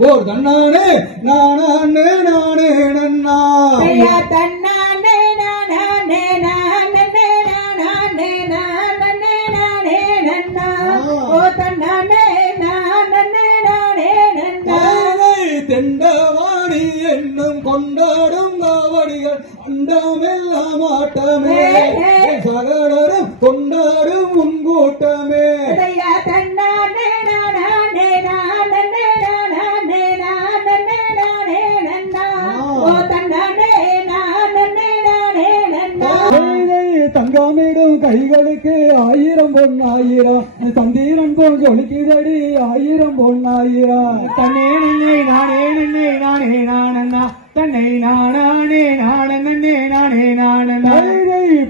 ஓர் தன்னானே நானே நானே நன்னா தன்னானே நானே நானே நானே நானே நானே நன்னா ஓ தன்னானே நானே நானே நன்னா தெண்டவாணி என்னும் கொண்டாடும் நாவடிகள் அண்டமெல்லாம் ஆட்டமே சகலரும் கொண்டாடும் முன்கூட்டமே தன்னானே நானே நானே நானே நானே நானே நன்னா ஓ தன்னானே நானே நானே நன்னா தங்கமிடும் கைகளுக்கு 1000 பொன்னாயிரம் தந்தீரன் போல் ஜொலிக்குதடி 1000 பொன்னாயிரம் தன்னே நன்னே நானே நன்னே நானே நானண்ணா தன்னை நானே நானே நானே நானண்ணா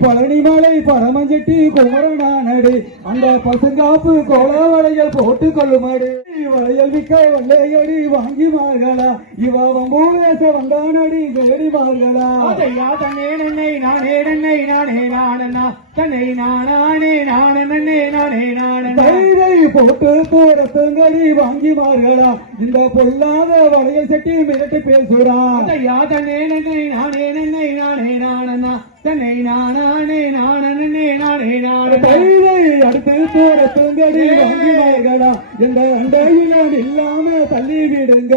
பழனிமலை பரமஞ்செட்டி குமரனானடி அந்த பசுங்காப்பு கோலவளையல் போட்டு கொள்ளுமாடி வளையல் விற்க வள்ளையடி வாங்கி மார்களா இவன் பூவேச வந்தானடி கேடி மார்களா அதையா தன்னே நன்னே நானே நன்னே நானே நானண்ணா தன்னை நானே நானே நானே நானண்ணா போட்டு தூரத்துங்கடி வாங்கி மார்களா இந்த பொல்லாத வளையல் செட்டி மிரட்டி பேசுறா அதையா தன்னே நன்னே நானே நன்னே நானே நானண்ணா தன்னை நானே நானே நானே நானே அடுத்து தூரத்துங்கடி வாங்கி மார்களா இந்த அண்டையில இல்லாம தள்ளி விடுங்க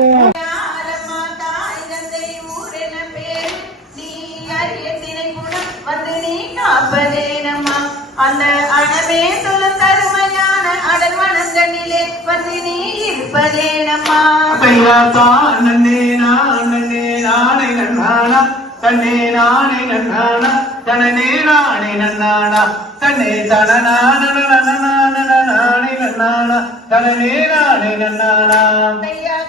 வந்து நீ காப்பதேனம்மா அந்த அணவே தொழு கருமையான அடல் மனங்களிலே வந்து நீ இருப்பதேனம்மா நன்னே நானே நானே நன்னானா தன்னே நானே நன்னானா தனனே நானே நன்னானா தன்னே தனநானே நன்னானா தனனே நானே நன்னானா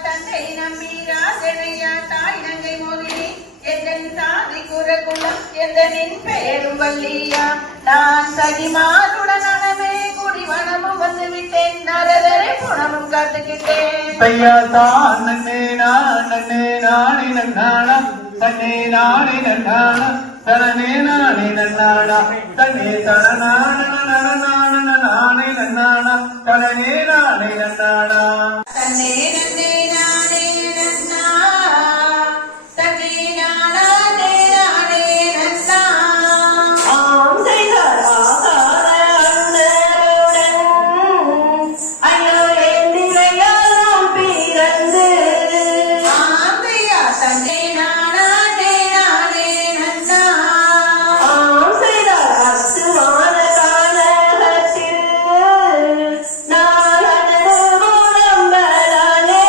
தந்தை நம்பி ராஜனையா தாய் நங்கை மோகினி எந்தன் சாதி குரகுலம் எந்தனின் பெயரும் வல்லியா நான் சகிமாருடன் அணவே குடிவனமும் வந்து விட்டேன் நரதரை புணமும் காத்துக்கிட்டேன் நன்னே நானே நன்னானா தன்னே நானே நன்னானா தனனே நானே நன்னானா தன்னே தனநானே நன்னானா தனனே நானே நன்னானா தன்னே நன்னே நானே நன்னா தன்னே நானே நானே நன்னா ஆம் செய்தார் ஆகார அண்ணருடன் ஐயோ எந்திரையாலும் பிறந்து ஆந்தையா தன்னே நானே நானே நன்னா ஆம் செய்தார் அசுமான காலகத்தில் நாளது மூலம்பலாலே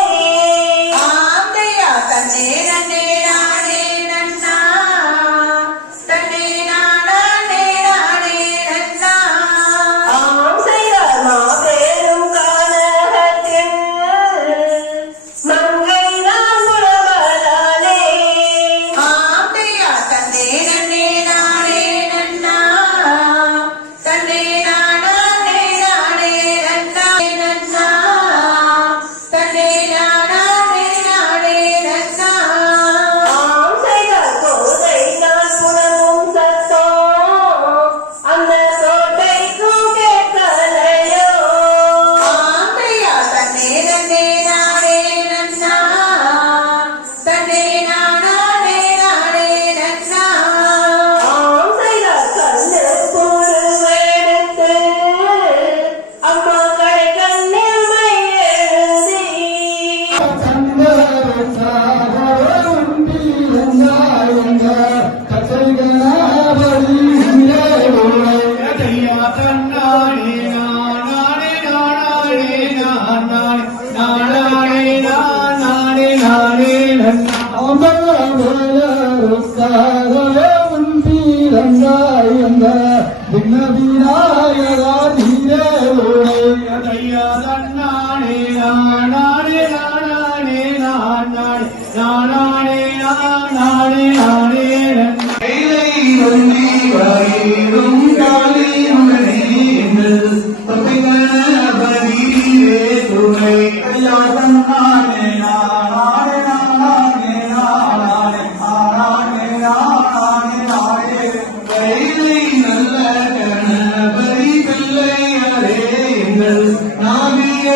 ஆந்தையா தன்னே நன்னே நானே நன்னா தன்னே நானே நானே நன்னா ஆம் செய்தார் மாபெரும் காலகத்தில் மங்கை நான் புலம்பலாலே ஆந்தையா தன்னே நன்னே நானே நன்னா தன்னே நானே நானே நன்னா நன்னா தன்னே நானே நானே நன்னா ஆம் செய்தார் கோதை நான் புலமும் சத்தம் அந்த கோட்டைக்கும் கேட்கலையோ ஆந்தையா தன்னே நன்னே நானே நன்னா தன்னே நானே நானே நன்னா ஆம் செய்தார் கண்ணு பொருவெடுத்து அம்மா கடை கண்ணில் மை எழுதி தன்னானே நானே நானே நானே நானே நானே நன்னா அதையா தன்னானே நானே நானே நானே நானே நானே நாவிய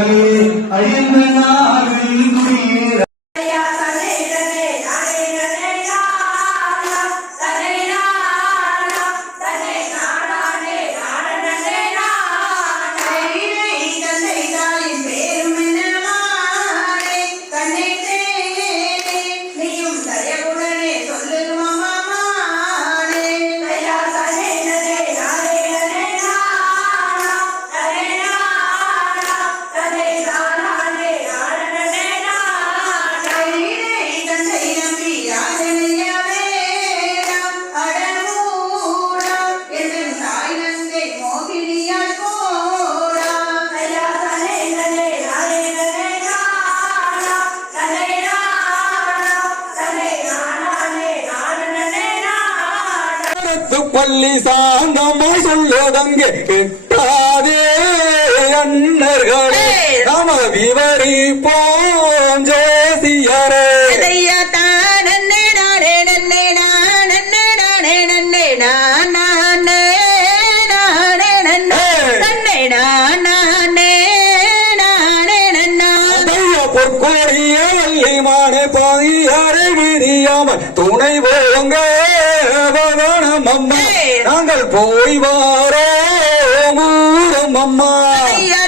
மகளே அழிந்த நாளில் குடியேற ஐயா தன்னை தன்னை நானே நன்னே நானா தன்னை நானா தன்னை நானே நன்னே நானா தைரை தன்னை தாயின் பேரும் என்னமானே கண்ணே தேனே நீயும் தயவுடனே சொல்லு மாமானே ஐயா தன்னை தன்னை நானே நன்னே நானா தன்னை நானா தன்னை நானே நன்னே நானா தைரை தன்னை நம்பி யாதனையா வேண்டாம் அடமூடா என் தாய் நங்கை மோகினியால் போடா ஐயா தன்னை தன்னை நானே நன்னே நானா தன்னை நானா தன்னை நானே நன்னே நானா பள்ளி சாந்தமா சொல்லுதங்கே கிட்டாதே அண்ணர்களே நாம விவரிப்போம் ஜோசியரே ஐயா தானே நானே நன்னே நானே நானே நன்னே நானே நானே நன்னே தன்னை நானே நானே நன்னா பொற்கோடிய வள்ளிமானே பாதியாரை விரியாமல் துணை போங்க அம்மா நாங்கள் போய் வாரோம் ஊரம் அம்மா ஐயா